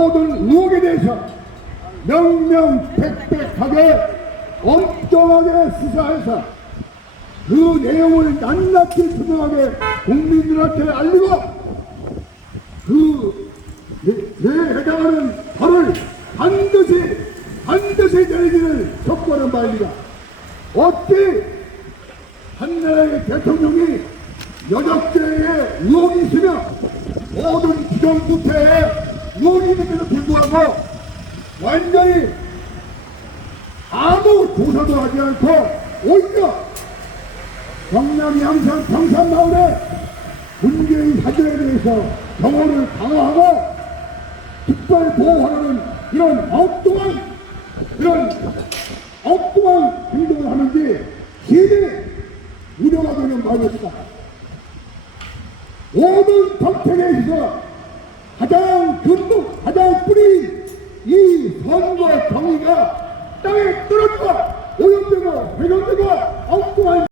모든 의혹에 대해서 명명백백하게 엄정하게 수사해서 그 내용을 낱낱이 투명하게 국민들한테 알리고 그 뇌에 해당하는 벌을 반드시 반드시 내리기를 촉구하는 바입니다. 어찌 한 나라의 대통령이 여적죄에 의혹이 있으며 모든 부정부패에 의혹이 있는데도 불구하고 완전히 아무 조사도 하지 않고 오히려 경남 양산 평산마을에 문재인 사진에 대해서 경호를 강화하고 특별 보호하는 이런 엉뚱한 이런 엉뚱한 행동을 하는지 시민이 우려가 되는 바입니다. 모든 정책에 있어서 가장 근본, 땅에 떨어지고 오염되고 배경되고 엉뚱한